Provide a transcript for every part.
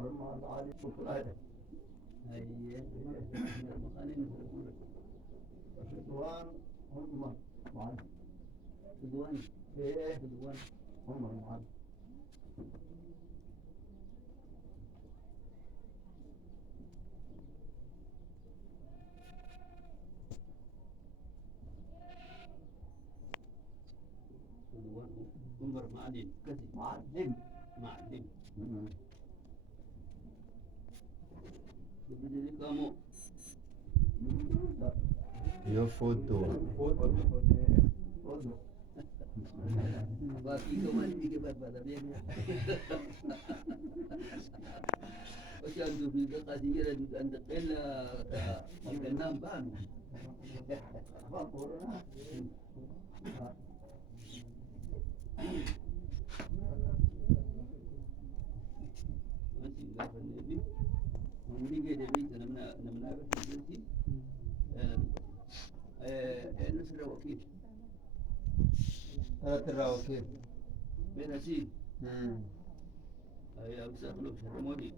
مع العالي وفلاية هي مخانين الشدوان هم معنا تدوان ايه تدوان هم معنا تدوان عمر معلم كذي معلم معلم بدي كامو يفوتوا باقي كمان دي بعد بيجي وكان دوبي قصيرة عند قلة النام بانو ماشي لا فنبي ونيجي دبيت نمنا بس دلتي نسر وكيل ترى وكيل بين سين يا بسخلو شرمودي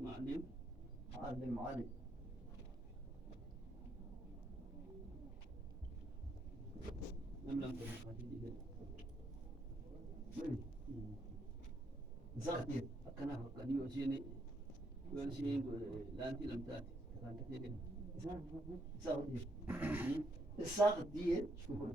معلم معلم علي نملم في الخديجة زغدير أكنا فكني وشيني لانتي لم تأتي كان كثير زغدير الزغدير شوفوا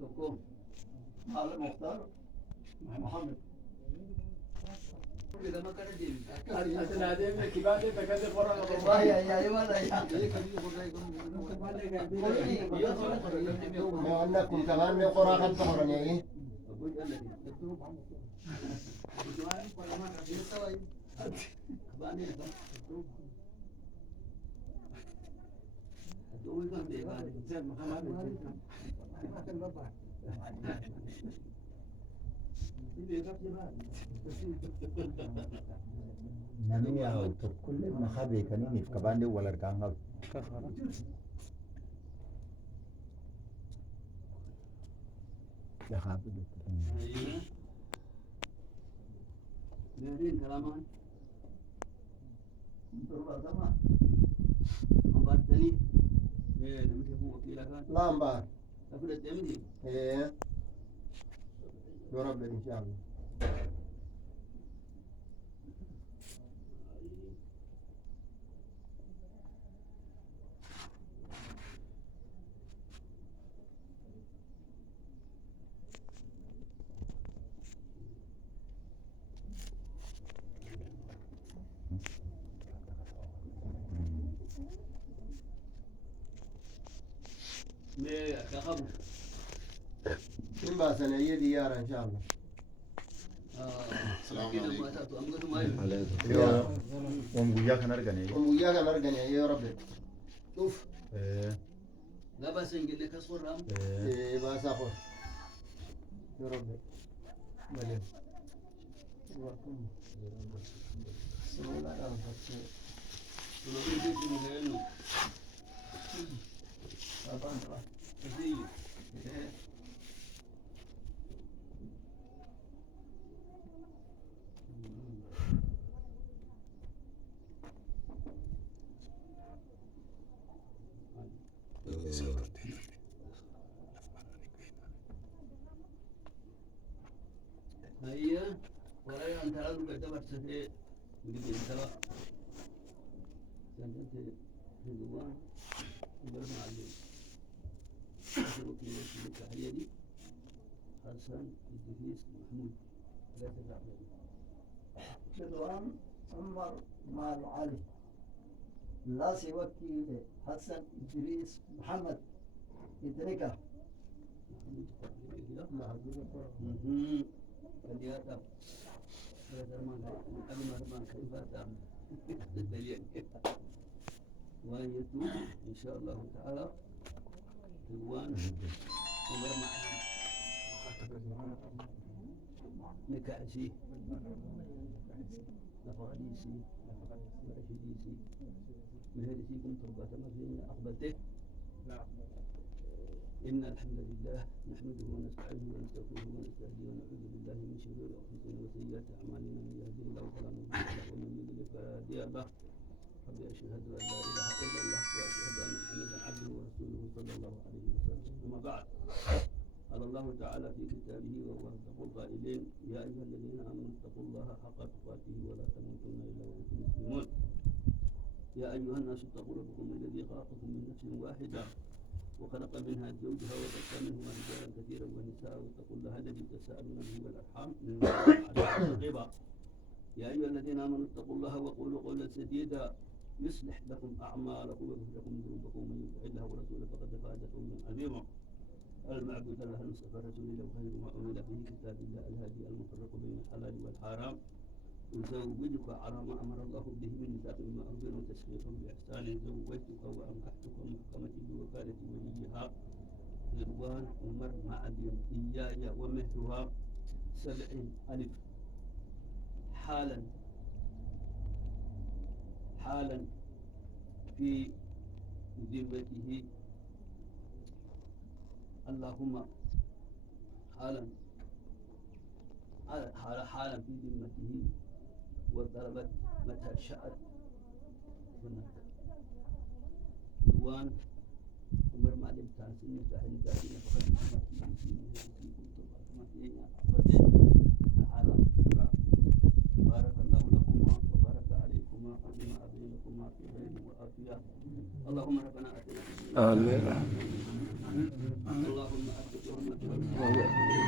تقوم على مختار محمد إذا ما كان دين والله يا ولا يا ما عندكم كمان من قراءة الظهر يعني namni yaa tokkollee maqaa beekaniif qabaannee wal argaa hin qabu. مهرين كلامان زمان أمبارتني نمشي فوق وكيلا كان لا مبار أقول التمدي ايه يربي ان شاء الله تخبوا من باسنا هي ديارة ان شاء الله كده ما تاتوا أمقدوا ما Om guyyaa kan argane. وياك نرجع يا ربي شوف لا بس إنجلي كسر رام ايه بس اخذ يا ربي بلي ونقول في مهينو كثير حسه ولكن ترى سنت رضوان وبرد معلم وكيل التحريري حسن إدريس محمود لا تفعل رضوان عمر مال علي لاسي وكيل حسن إدريس محمد إدريكا محمود كده كلياته هذا ما قبل ما كيف تعمل وأن يتوب إن شاء الله تعالى رضوان عمر نكعسي نفغليسي رشيديسي مهرسي كنت ربات ما فينا أقبلته إن الحمد لله نحمده ونستعينه ونستغفره ونستهديه ونعوذ بالله من شرور أنفسنا وسيئات أعمالنا من يهده الله فلا مضل له ومن يضلل فلا هادي له ربي أشهد أن لا إله إلا الله وأشهد أن محمدا عبده ورسوله صلى الله عليه وسلم أما بعد قال الله تعالى في كتابه وهو أصدق القائلين يا أيها الذين آمنوا اتقوا الله حق تقاته ولا تموتن إلا وأنتم مسلمون يا أيها الناس اتقوا ربكم الذي خلقكم من نفس واحدة وخلق منها زوجها وبث منهما رجالا كثيرا ونساء واتقوا الله الذي تساءلون به والأرحام إن الله كان رقيبا يا أيها الذين آمنوا اتقوا الله وقولوا قولا سديدا يصلح لكم أعمالكم ويغفر لكم ذنوبكم ومن يطع الله ورسوله فقد فاز فوزا عظيما المعبود له المصطفى رسول الله خير ما أمر به كتاب الله الهادي المفرق بين الحلال والحرام أزوجك على ما أمر الله به من ميثاق ما أمر وتشريع بإحسان زوجتك وأنكحتك محكمة بوكالة وليها رضوان عمر معدن إياي ومهرها 70,000 حالا في ذمته اللهم حالا في ذمته وضربت متى شاءت رضوان عمر معلم تانسين متاهل ذاتي فقد بارك الله لكما وبارك عليكما وجمع بينكما في خير وعافية اللهم ربنا آتنا آمين اللهم أدب حرمة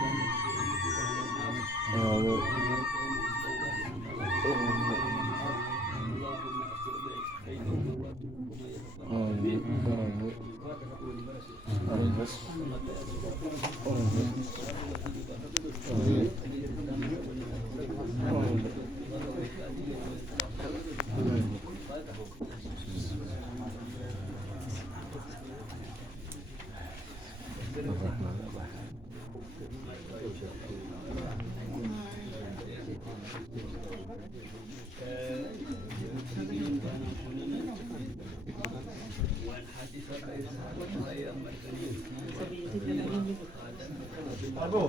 أبو